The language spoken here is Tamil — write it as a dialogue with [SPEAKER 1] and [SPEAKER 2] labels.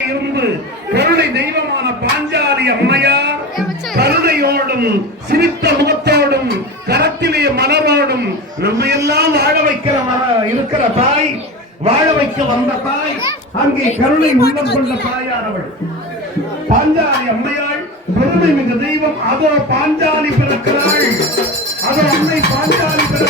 [SPEAKER 1] இருந்து கருணை தெய்வமான பாஞ்சாலி அம்மையார் கருணையோடும் சிரித்த முகத்தோடும் கரத்திலே மலரோடும் நம்ம எல்லாம் வாழ வைக்கிற இருக்கிற தாய் வாழ வைக்க வந்த தாய் அங்கே கருணை உள்ளம் கொண்ட தாயானவள் பாஞ்சாலி அம்மையாள் பெருமை மிகு தெய்வம் அதோ பாஞ்சாலி பிறக்கிறாள். அதோ அன்னை பாஞ்சாலி பிறக்கிறாள்.